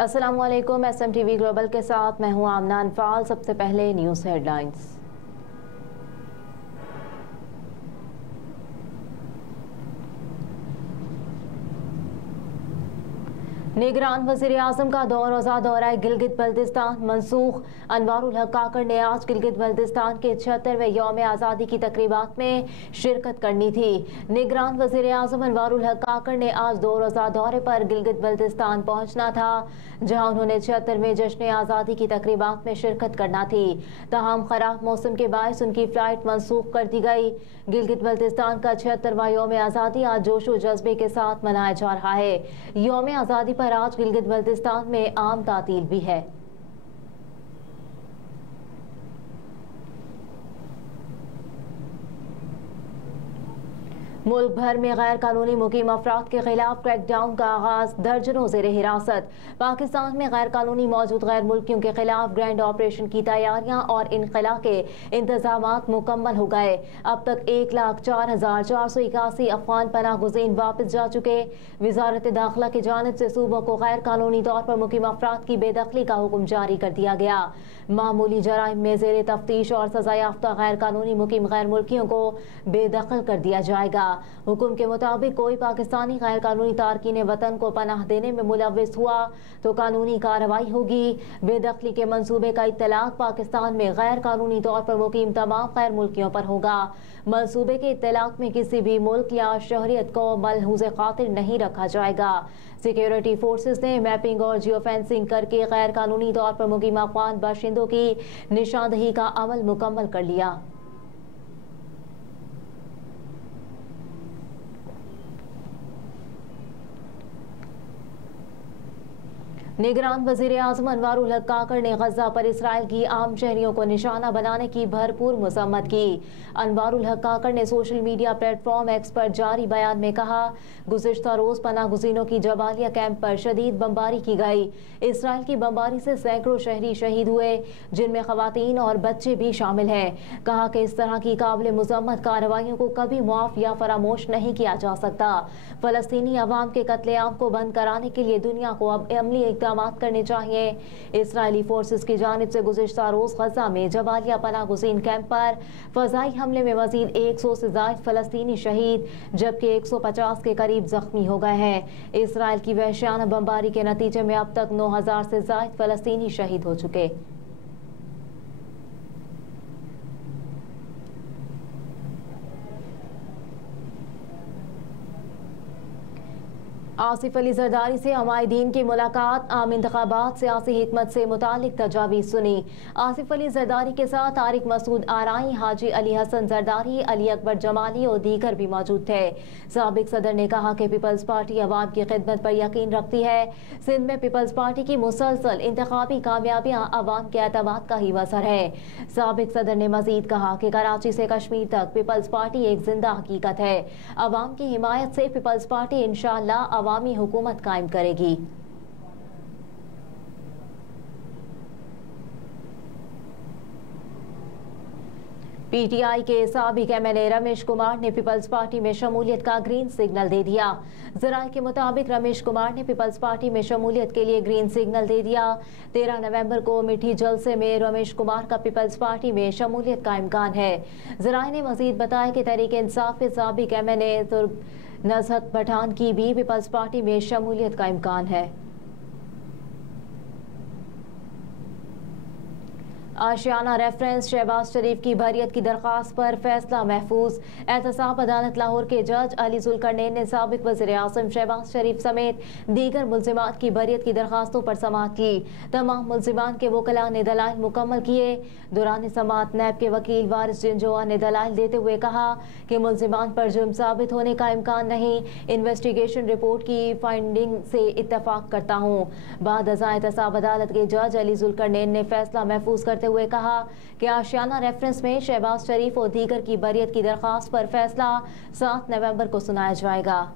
अस्सलाम वालेकुम। SMTV global के साथ मैं हूं आमना अनफाल। सबसे पहले न्यूज़ हेडलाइंस। निगरान वज़ीर आज़म का 2 रोज़ा दौरा गिलगित बल्तिस्तान मनसूख। अनवारुल हक काकड़ ने आज गिलगित बल्तिस्तान के 76वें यौम आज़ादी की तकरीबात में शिरकत करनी थी। निगरान वज़ीर आज़म अनवारुल हक काकड़ ने आज 2 रोज़ा दौरे पर गिलगित बल्तिस्तान पहुँचना था, जहाँ उन्होंने 76वें जश्न आज़ादी की तकरीबात में शिरकत करना थी। ताहम खराब मौसम के बायस उनकी फ़्लाइट मनसूख कर दी गई। गिलगित बल्तिस्तान का 76वां यौम आज़ादी आज जोशो जज्बे के साथ मनाया जा रहा है। यौम आज़ादी पर आज गिलगित बल्तिस्तान में आम तातील भी है। मुल्क भर में गैर कानूनी मुकीम अफराद के खिलाफ क्रैकडाउन का आगाज। दर्जनों ज़ेर हिरासत। पाकिस्तान में गैर कानूनी मौजूद गैर मुल्कियों के खिलाफ ग्रैंड ऑपरेशन की तैयारियां और इनखला के इंतजामात मुकम्मल हो गए। अब तक 1,04,481 अफगान पनाह गुज़ीन वापस जा चुके। वजारत दाखिला की जानिब से सूबों को गैर कानूनी तौर पर मुकीम अफराद की बेदखली का हुक्म जारी कर दिया गया। मामूली जराइम में ज़ेर तफ्तीश और सजा याफ्ता गैर कानूनी मुकीम गैर मुल्कियों को बेदखल कर दिया जाएगा। हुक्म के मुताबिक कोई पाकिस्तानी गैर कानूनी तारकीन वतन को पनाह देने में मुलव्विस हुआ तो कानूनी कार्रवाई होगी। बेदखली के मंसूबे का इत्तलाक पाकिस्तान में गैर कानूनी तौर पर मुकीम तमाम गैर मुल्कियों पर होगा। मंसूबे के इत्तलाक में किसी भी मुल्क या शहरियत को मलहूज़े खातिर नहीं रखा जाएगा। सिक्योरिटी फोर्सेस ने मैपिंग और जियो फेंसिंग करके गैर कानूनी तौर पर मुकीम अफगान बाशिंदों की निशानदही का अमल मुकम्मल कर लिया। निगरान वज़ीर आज़म अनवारुल हक काकड़ ने गज़ा पर इसराइल की आम शहरियों को निशाना बनाने की भरपूर मज़म्मत की। अनवारुल हक काकड़ ने सोशल मीडिया प्लेटफॉर्म एक्स पर जारी बयान में कहा, गुज़िश्ता रोज़ पनाह गुज़ीनों की जबालिया कैंप पर शदीद बमबारी की गई। इसराइल की बमबारी से सैकड़ों शहरी शहीद हुए, जिनमें ख़वातीन और बच्चे भी शामिल हैं। कहा कि इस तरह की काबिल मुज़म्मत कार्रवाइयों को कभी मुआफ़ या फरामोश नहीं किया जा सकता। फ़लस्तीनी अवाम के कत्लेआम को बंद कराने के लिए दुनिया को अब अमली इक़दामात करने चाहिए। इसराइली फोर्सेस की जानिब से गुज़िश्ता रोज़ गज़ा में जबालिया पनाह गुज़ीन कैंप पर फ़ज़ाई हमले में मज़ीद 100 से ज़ायद फ़लस्तीनी शहीद जबकि 150 के करीब ज़ख्मी हो गए हैं। इसराइल की वहशियाना बमबारी के नतीजे में अब तक 9,000 से ज़ायद फ़लस्तीनी शहीद हो चुके। आसिफ अली जरदारी से हमायदीन की मुलाकात। आम इंतखाबात सियासी हिकमत से मुतालिक तजावीज़ सुनी। आसिफ अली जरदारी के साथ तारिक मसूद आराई, हाजी अली हसन जरदारी, अली अकबर जमाली और दीगर भी मौजूद थे। साबिक सदर ने कहा कि पीपल्स पार्टी अवाम की खिदमत पर यकीन रखती है। सिंध में पीपल्स पार्टी की मुसलसल इंतखाबी कामयाबियाँ अवाम के एतमाद का ही असर है। साबिक सदर ने मजीद कहा कि कराची से कश्मीर तक पीपल्स पार्टी एक जिंदा हकीकत है। अवाम की हिमायत से पीपल्स पार्टी इंशाअल्लाह अवामी हुकूमत कायम करेगी। पीटीआई के साबिक एमएलए रमेश कुमार ने पीपल्स पार्टी में शमूलियत का ग्रीन सिग्नल दे दिया। ज़राए के मुताबिक रमेश कुमार ने पीपल्स पार्टी में शमूलियत के लिए ग्रीन सिग्नल दे दिया। 13 नवंबर को मिठी जलसे में रमेश कुमार का पीपल्स पार्टी में शमूलियत का इम्कान है। ज़राए ने मजीद बताया कि तहरीक इंसाफ के साबिक एमएलए नज़हत पठान की भी पीपल्स पार्टी में शमूलियत का इम्कान है। आशियाना रेफरेंस शहबाज शरीफ की बरियत की दरख्वास्त पर फैसला महफूज। एहतसाब अदालत लाहौर के जज अली जुल्करनैन ने साबिक वज़ीर आज़म शहबाज शरीफ समेत दीगर मुल्ज़िमात की बरियत की दरख्वास्तों पर समाअत की। तमाम मुल्ज़िमान के वकला ने दलाइल मुकम्मल किए। दौरान समाअत नैब के वकील वारिस जिंजोआ ने दलाइल देते हुए कहा कि मुल्ज़िमान पर जुर्म साबित होने का इम्कान नहीं। इन्वेस्टिगेशन रिपोर्ट की फाइंडिंग से इत्तफाक करता हूँ। बाद अज़ां एहतसाब अदालत के जज अली जुल्करनैन ने फैसला महफूज करते हुए कहा कि आशियाना रेफरेंस में शहबाज शरीफ और दीगर की बरियत की दरख्वास्त पर फैसला 7 नवंबर को सुनाया जाएगा।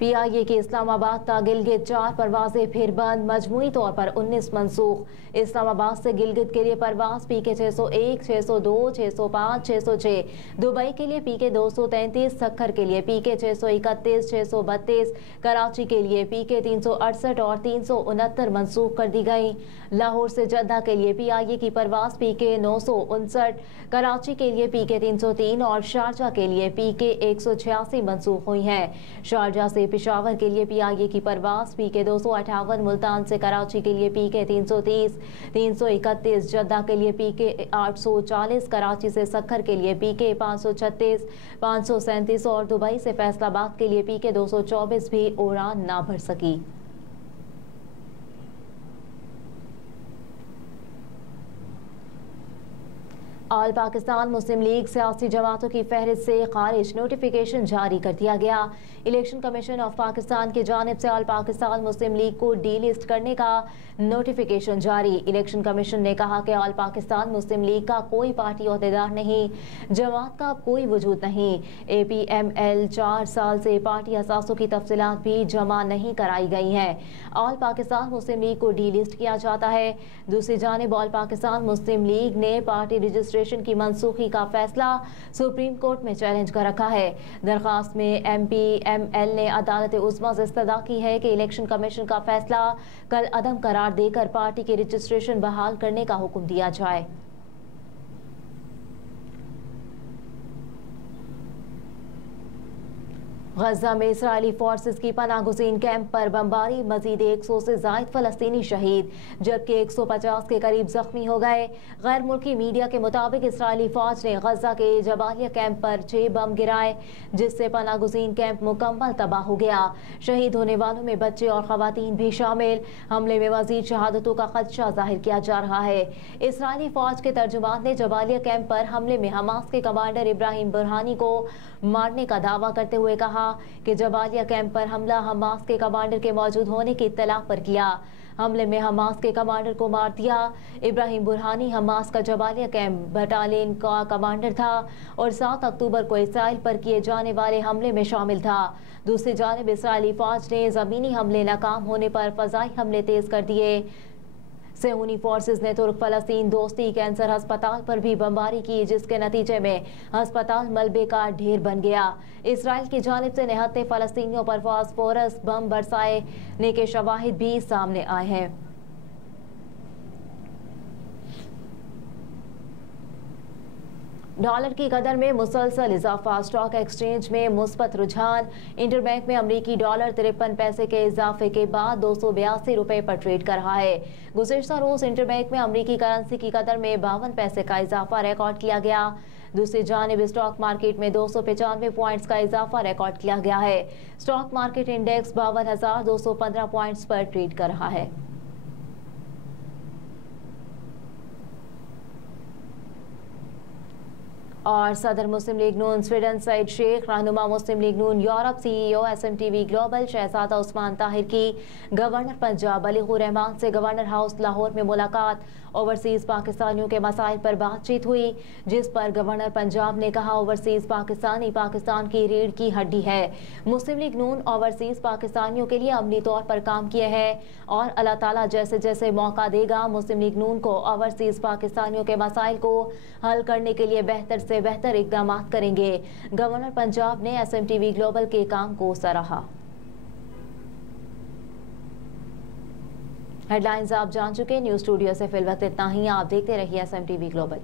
पीआईए की इस्लामाबाद ता गिलगित 4 परवाजें फिर बंद, मजमूई तौर पर 19 मनसूख। इस्लामाबाद से गिलगित के लिए परवाज पीके 601, 602, 605, 606, दुबई के लिए पीके 233, सक्खर के लिए पीके 631, 632, कराची के लिए पीके 368 और 369 मनसूख कर दी गई। लाहौर से जद्दा के लिए पीआईए की परवाज पीके 959, कराची के लिए पीके 303 और शारजा के लिए पीके 186 मनसूख हुई है। शारजा से पेशावर के लिए पीआईए की परवाज पीके 258, मुल्तान से कराची के लिए पीके 330, 331, जद्दा के लिए पीके 840, कराची से सक्खर के लिए पीके 536, 537 और दुबई से फैसलाबाद के लिए पीके 224 भी उड़ान ना भर सकी। ऑल पाकिस्तान मुस्लिम लीग सियासी जमातों की फहरिस्त से खारिज, नोटिफिकेशन जारी कर दिया गया। इलेक्शन कमीशन ऑफ पाकिस्तान की जानिब से ऑल पाकिस्तान मुस्लिम लीग को डी लिस्ट करने का नोटिफिकेशन जारी। इलेक्शन कमीशन ने कहा कि ऑल पाकिस्तान मुस्लिम लीग का कोई पार्टी ओहदेदार नहीं, जमात का कोई वजूद नहीं। APML 4 साल से पार्टी असासों की तफसीलात भी जमा नहीं कराई गई हैं। ऑल पाकिस्तान मुस्लिम लीग को डी लिस्ट किया जाता है। दूसरी जानिब ऑल पाकिस्तान मुस्लिम लीग ने पार्टी रजिस्ट्रेशन की मनसूखी का फैसला सुप्रीम कोर्ट में चैलेंज कर रखा है। दरखास्त में MPML ने अदालत उज़्मा से इस्तदा की है कि इलेक्शन कमीशन का फैसला कल अदम करार देकर पार्टी की रजिस्ट्रेशन बहाल करने का हुक्म दिया जाए। गजा में इसराइली फोर्सेस की पनागुज़ीन कैंप पर बमबारी, मजीद 100 से ज़ायद फ़लस्तीनी शहीद जबकि 150 के करीब जख्मी हो गए। गैर मुल्की मीडिया के मुताबिक इसराइली फौज ने गजा के जबालिया कैंप पर 6 बम गिराए जिससे पनागुज़ीन कैंप मुकम्मल तबाह हो गया। शहीद होने वालों में बच्चे और ख़वातीन भी शामिल। हमले में मजीद शहादतों का खदशा जाहिर किया जा रहा है। इसराइली फौज के तर्जुमान ने जबालिया कैंप पर हमले में हमास के कमांडर इब्राहिम बुरहानी को मारने का दावा करते हुए कहा कि जबालिया कैंप पर हमला हमास के कमांडर के मौजूद होने की इत्तला पर किया। हमले में हमास के कमांडर को मार दिया। इब्राहिम बुरहानी हमास का जबालिया कैंप बटालियन का कमांडर था और 7 अक्टूबर को इसराइल पर किए जाने वाले हमले में शामिल था। दूसरी जानिब इसराइली फौज ने ज़मीनी हमले नाकाम होने पर फ़ज़ाई हमले तेज कर दिए। सेहूनी फोर्सेस ने तुर्क फ़लस्तीन दोस्ती कैंसर अस्पताल पर भी बमबारी की जिसके नतीजे में अस्पताल मलबे का ढेर बन गया। इसराइल की जानिब से निहत्ते फ़लस्तीनियों पर फास्फोरस बम बरसाने के शवाहिद भी सामने आए हैं। डॉलर की कदर में मुसलसल इजाफा, स्टॉक एक्सचेंज में मुस्बत रुझान। इंटरबैंक में अमरीकी डॉलर 53 पैसे के इजाफे के बाद 282 रुपए पर ट्रेड कर रहा है। गुज़िश्ता रोज इंटरबैंक में अमरीकी करेंसी की कदर में 52 पैसे का इजाफा रिकॉर्ड किया गया। दूसरी जानिब स्टॉक मार्केट में 295 पॉइंट्स का इजाफा रिकॉर्ड किया गया है। स्टॉक मार्केट इंडेक्स 52,215 पॉइंट्स पर ट्रेड कर रहा है। और सदर मुस्लिम लीग नून स्वीडन सईद शेख, रहनुमा मुस्लिम लीग नून यूरोप CEO SMTV ग्लोबल शहजादा उस्मान ताहिर की गवर्नर पंजाब अलीगुर रहमान से गवर्नर हाउस लाहौर में मुलाकात। ओवरसीज़ पाकिस्तानियों के मसाइल पर बातचीत हुई जिस पर गवर्नर पंजाब ने कहा ओवरसीज़ पाकिस्तानी पाकिस्तान की रीढ़ की हड्डी है। मुस्लिम लीग नून ओवरसीज़ पाकिस्तानियों के लिए अमली तौर पर काम किए हैं और अल्लाह ताला जैसे जैसे मौका देगा मुस्लिम लीग नून को ओवरसीज़ पाकिस्तानियों के मसाइल को हल करने के लिए बेहतर से बेहतर इक़दाम करेंगे। गवर्नर पंजाब ने SMTV ग्लोबल के काम को सराहा। हेडलाइंस आप जान चुके। न्यूज़ स्टूडियो से फिलहाल इतना ही। आप देखते रहिए SMTV ग्लोबल।